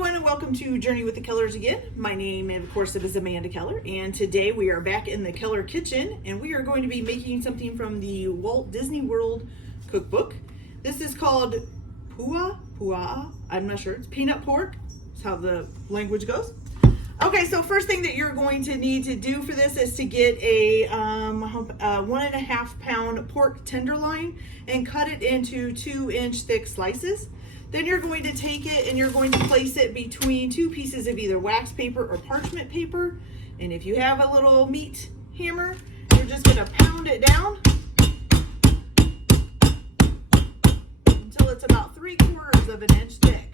everyone, and welcome to Journey with the Kellers again. My name, of course, is Amanda Keller, and today we are back in the Keller kitchen, and we are going to be making something from the Walt Disney World cookbook. This is called Pua'a. I'm not sure. It's peanut pork. That's how the language goes. Okay, so first thing that you're going to need to do for this is to get a 1.5 pound pork tenderloin and cut it into 2-inch thick slices. Then you're going to take it and you're going to place it between two pieces of either wax paper or parchment paper. And if you have a little meat hammer, you're just going to pound it down until it's about 3/4 of an inch thick.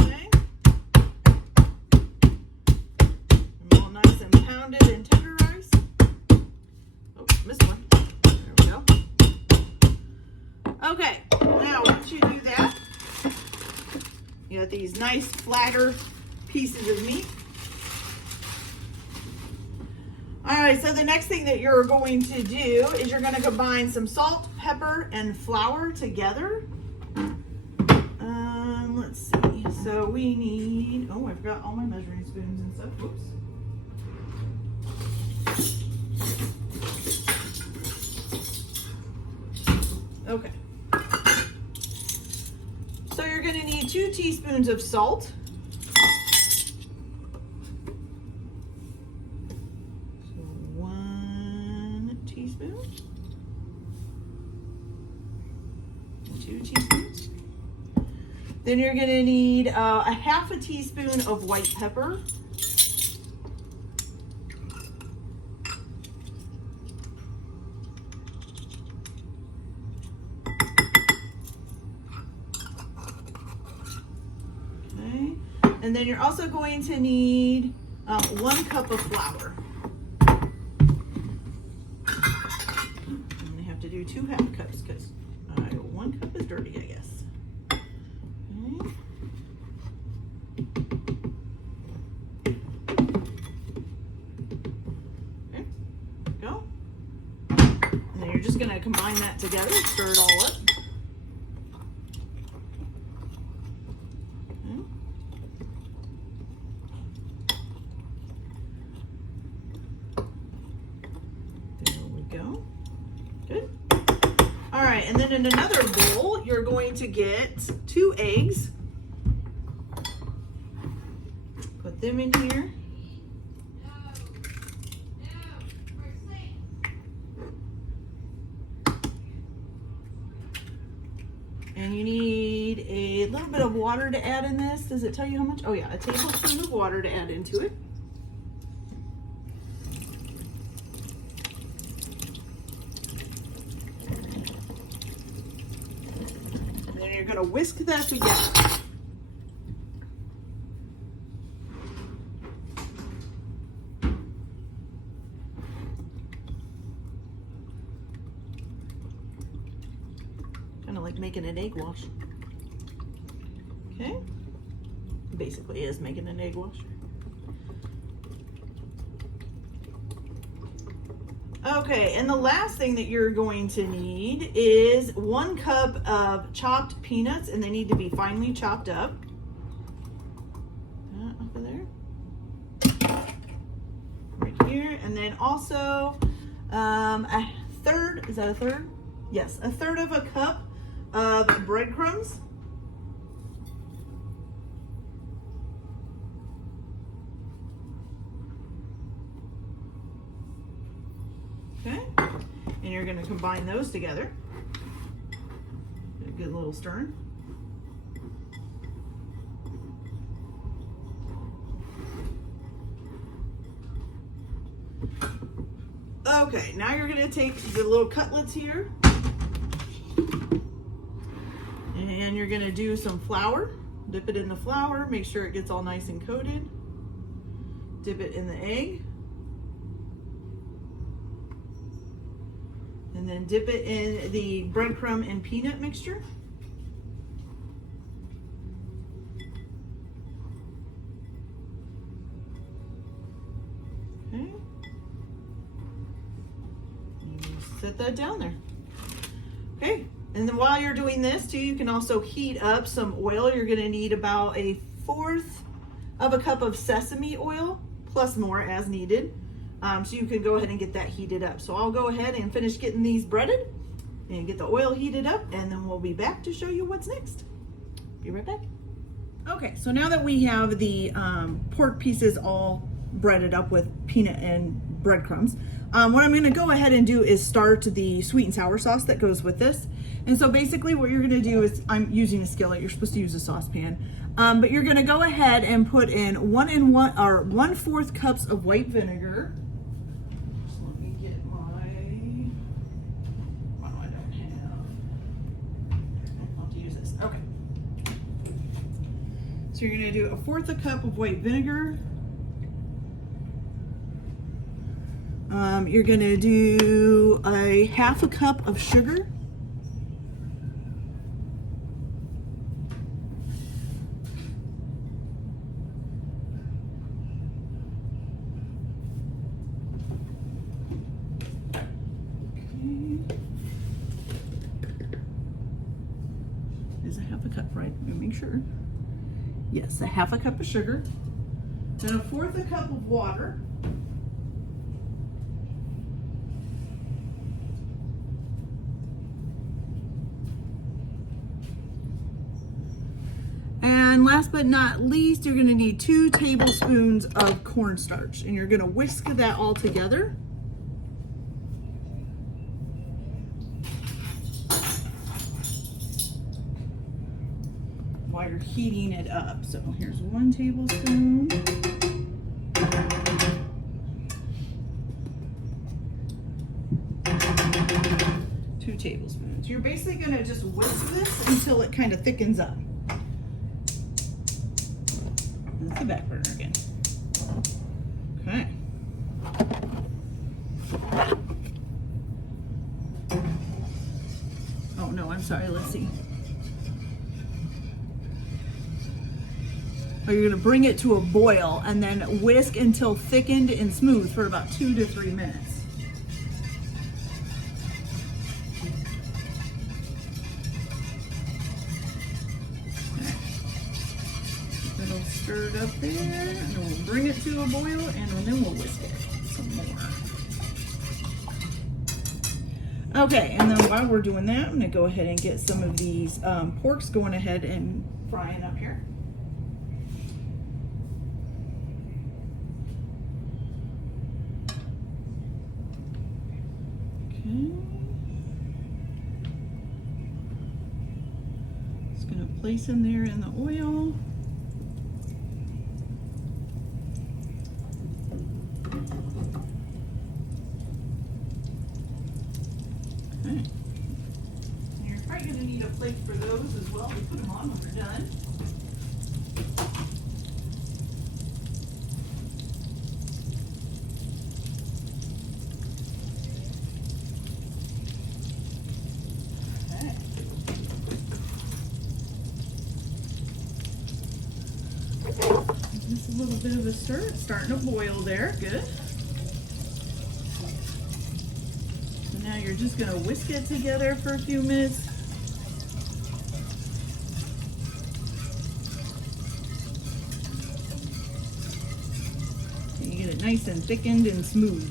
Okay? And all nice and pounded and tenderized. Oh, missed one. There we go. Okay. Now, once you do that, you got these nice flatter pieces of meat. All right, so the next thing that you're going to do is you're going to combine some salt, pepper, and flour together. Let's see. So we need, oh, I forgot all my measuring spoons and stuff. Whoops. Okay. So you're going to need 2 teaspoons of salt. So 1 teaspoon. 2 teaspoons. Then you're going to need a 1/2 teaspoon of white pepper. And then you're also going to need 1 cup of flour. And you have to do 2 half cups because 1 cup is dirty, I guess. Okay, go. And then you're just going to combine that together, stir it all up. Go. Good. All right, and then in another bowl, you're going to get 2 eggs. Put them in here. And you need a little bit of water to add in this. Does it tell you how much? Oh yeah, a tablespoon of water to add into it. You're going to whisk that together. Kind of like making an egg wash. Okay? Basically is making an egg wash. Okay, and the last thing that you're going to need is 1 cup of chopped peanuts, and they need to be finely chopped up. Over there. Right here. And then also a third, is that a third? Yes, a third of a cup of breadcrumbs. Okay, and you're going to combine those together. Get a good little stir. Okay, now you're going to take the little cutlets here, and you're going to do some flour. Dip it in the flour, make sure it gets all nice and coated. Dip it in the egg. And then dip it in the breadcrumb and peanut mixture. Okay. And set that down there. Okay, And then while you're doing this too, you can also heat up some oil. You're gonna need about 1/4 of a cup of sesame oil, plus more as needed. So you can go ahead and get that heated up. So I'll go ahead and finish getting these breaded and get the oil heated up, and then we'll be back to show you what's next. Be right back. Okay, so now that we have the pork pieces all breaded up with peanut and breadcrumbs, what I'm gonna go ahead and do is start the sweet and sour sauce that goes with this. And so basically what you're gonna do is, I'm using a skillet, you're supposed to use a saucepan, but you're gonna go ahead and put in 1¼ cups of white vinegar. Just let me get my, what do I don't have? I'll have to use this, okay. So you're gonna do 1/4 cup of white vinegar. You're gonna do 1/2 cup of sugar. Is 1/2 cup, right? Let me make sure. Yes, 1/2 cup of sugar. Then 1/4 cup of water. And last but not least, you're gonna need 2 tablespoons of cornstarch, and you're gonna whisk that all together. While you're heating it up. So here's 1 tablespoon. 2 tablespoons. You're basically gonna just whisk this until it kind of thickens up. That's the back burner again. Okay. Oh no, I'm sorry, let's see. Oh, you're gonna bring it to a boil and then whisk until thickened and smooth for about 2 to 3 minutes. Stir it up there, and then we'll bring it to a boil, and then we'll whisk it some more. Okay, and then while we're doing that, I'm gonna go ahead and get some of these porks going ahead and frying up here. Okay. Just gonna place them there in the oil. Okay. You're probably going to need a plate for those as well. We put them on when we're done. Okay. Just a little bit of a stir. It's starting to boil there. Good. Now you're just going to whisk it together for a few minutes. And you get it nice and thickened and smooth.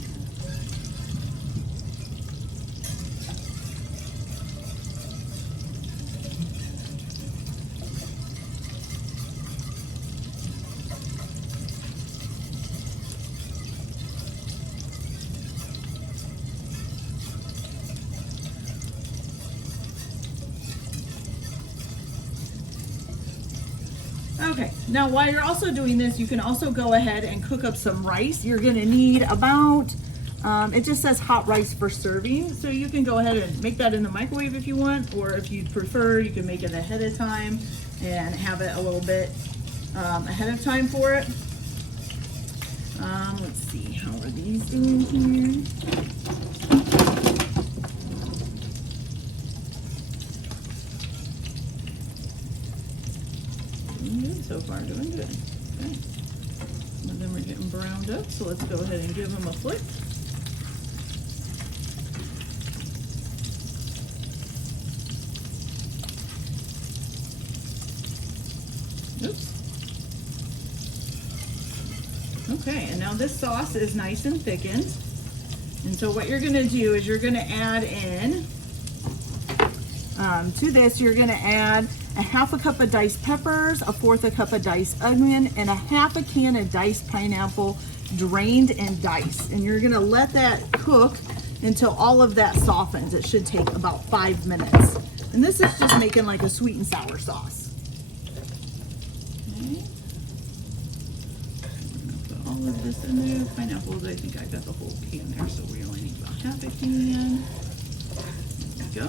Okay, now while you're also doing this, you can also go ahead and cook up some rice. You're gonna need about, it just says hot rice for serving, so you can go ahead and make that in the microwave if you want, or if you prefer, you can make it ahead of time and have it a little bit ahead of time for it. Let's see, how are these doing here? Good so far, doing good. Okay. Some of them are getting browned up, so let's go ahead and give them a flick. Oops. Okay, and now this sauce is nice and thickened. And so what you're gonna do is you're gonna add in, to this, you're gonna add a 1/2 cup of diced peppers, 1/4 cup of diced onion, and a 1/2 can of diced pineapple, drained and diced. And you're gonna let that cook until all of that softens. It should take about 5 minutes. And this is just making like a sweet and sour sauce. Okay. Put all of this in there. Pineapples, I think I got the whole can there, so we only need about 1/2 can. There we go.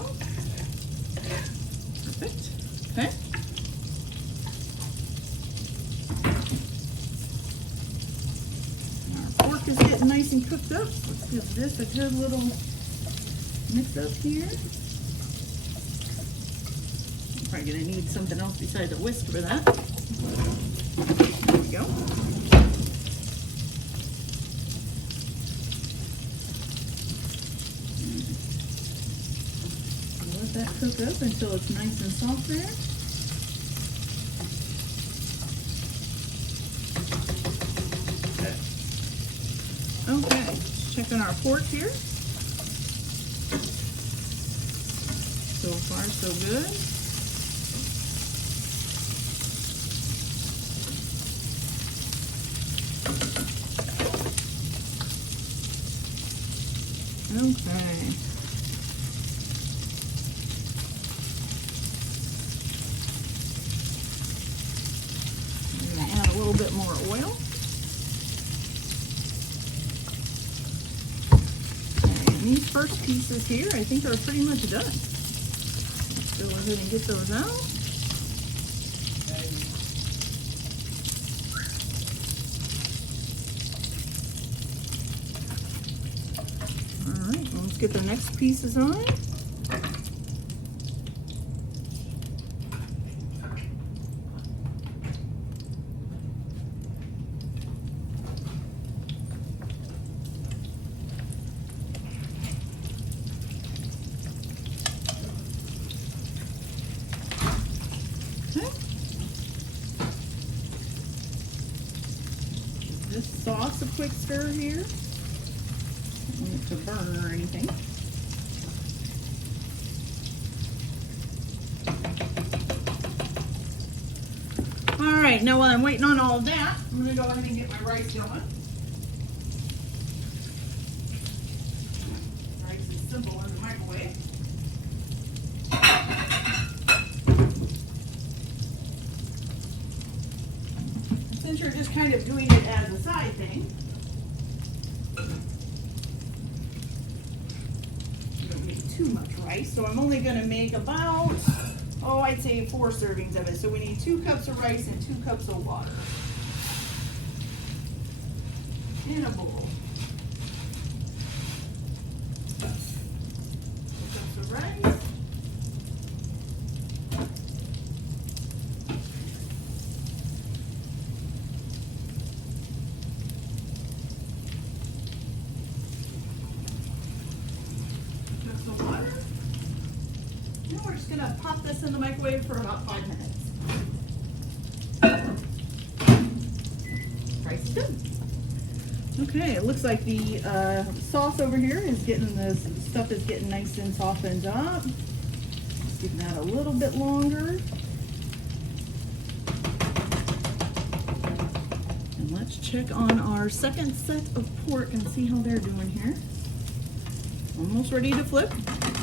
Perfect. Okay. Our pork is getting nice and cooked up. Let's give this a good little mix up here. I'm probably gonna need something else besides a whisk for that. There we go. Let that cook up until it's nice and soft there. Okay, checking our pork here. So far, so good. Okay. I'm going to add a little bit more oil. Okay, and these first pieces here I think are pretty much done. Let's go ahead and get those out. Alright, let's get the next pieces on. This sauce a quick stir here. Don't want it to burn or anything. All right, now while I'm waiting on all of that, I'm gonna go ahead and get my rice going. Rice is simple in the microwave. Since you're just kind of doing it as a side thing, you don't need too much rice. So I'm only going to make about, I'd say 4 servings of it. So we need 2 cups of rice and 2 cups of water in a bowl. 2 cups of rice. We're just going to pop this in the microwave for about 5 minutes. Rice is good. Okay, it looks like the sauce over here is getting, the stuff is getting nice and softened up. Just give that a little bit longer. And let's check on our second set of pork and see how they're doing here. Almost ready to flip.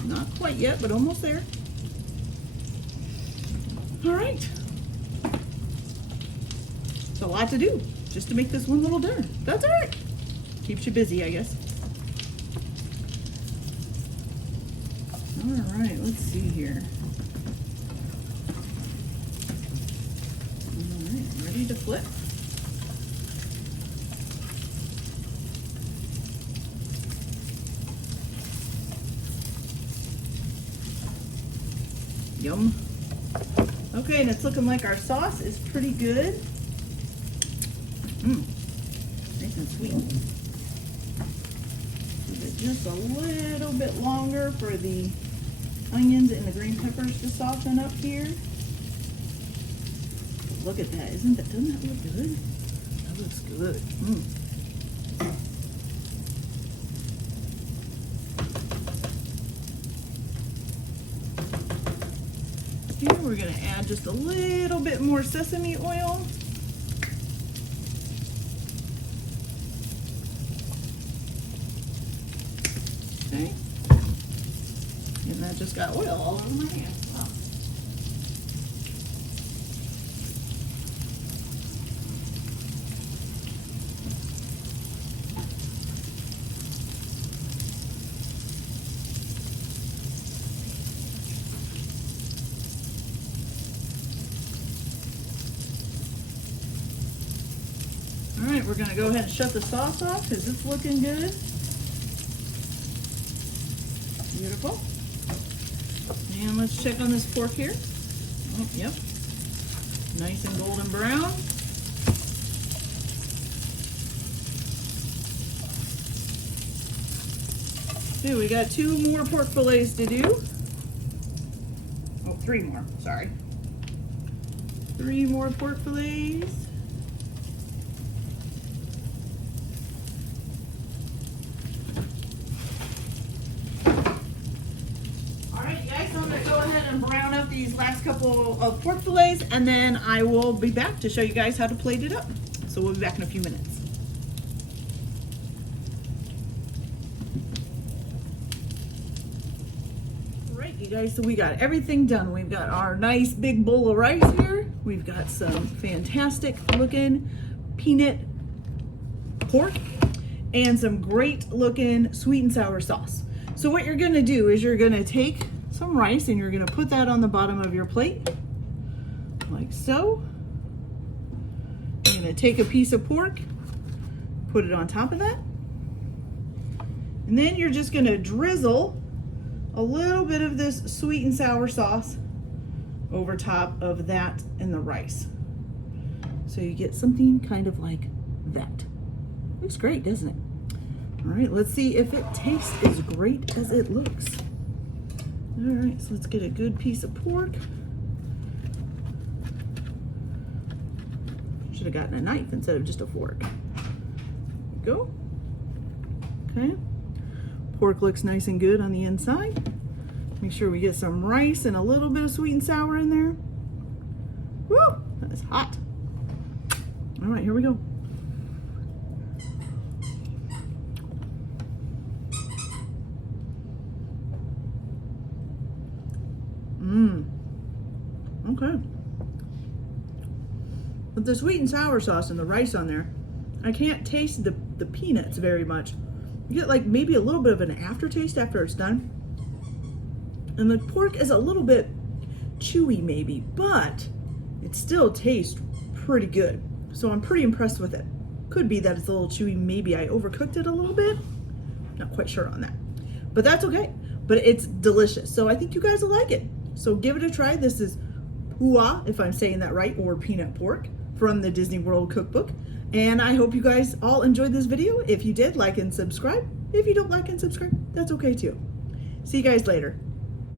Not quite yet, but almost there. All right. It's a lot to do just to make this one little dinner. That's all right. Keeps you busy, I guess. All right, let's see here. All right, ready to flip. Yum. Okay, and it's looking like our sauce is pretty good. Nice and sweet. Give it just a little bit longer for the onions and the green peppers to soften up here. Look at that. Doesn't that look good? That looks good. Here we're going to add just a little bit more sesame oil. Okay. And that just got oil all over my hand. Wow. All right, we're going to go ahead and shut the sauce off because it's looking good. Beautiful. And let's check on this pork here. Oh, yep. Nice and golden brown. Okay, we got 2 more pork fillets to do. Oh, 3 more, sorry. 3 more pork fillets. And brown up these last couple of pork fillets, and then I will be back to show you guys how to plate it up. So we'll be back in a few minutes. Alright, you guys, so we got everything done. We've got our nice big bowl of rice here. We've got some fantastic looking peanut pork and some great looking sweet and sour sauce. So what you're gonna do is you're gonna take some rice and you're going to put that on the bottom of your plate like so. You're going to take a piece of pork, put it on top of that, and then you're just going to drizzle a little bit of this sweet and sour sauce over top of that and the rice, so you get something kind of like that. Looks great, doesn't it? All right, let's see if it tastes as great as it looks. All right, so let's get a good piece of pork. Should have gotten a knife instead of just a fork. There we go. Okay. Pork looks nice and good on the inside. Make sure we get some rice and a little bit of sweet and sour in there. Woo, that is hot. All right, here we go. Okay. With the sweet and sour sauce and the rice on there, I can't taste the peanuts very much. You get like maybe a little bit of an aftertaste after it's done. And the pork is a little bit chewy maybe, but it still tastes pretty good. So I'm pretty impressed with it. Could be that it's a little chewy, maybe I overcooked it a little bit. Not quite sure on that. But that's okay. But it's delicious. So I think you guys will like it. So give it a try. This is Pua'a, if I'm saying that right, or peanut pork from the Disney World Cookbook. And I hope you guys all enjoyed this video. If you did, like and subscribe. If you don't like and subscribe, that's okay too. See you guys later.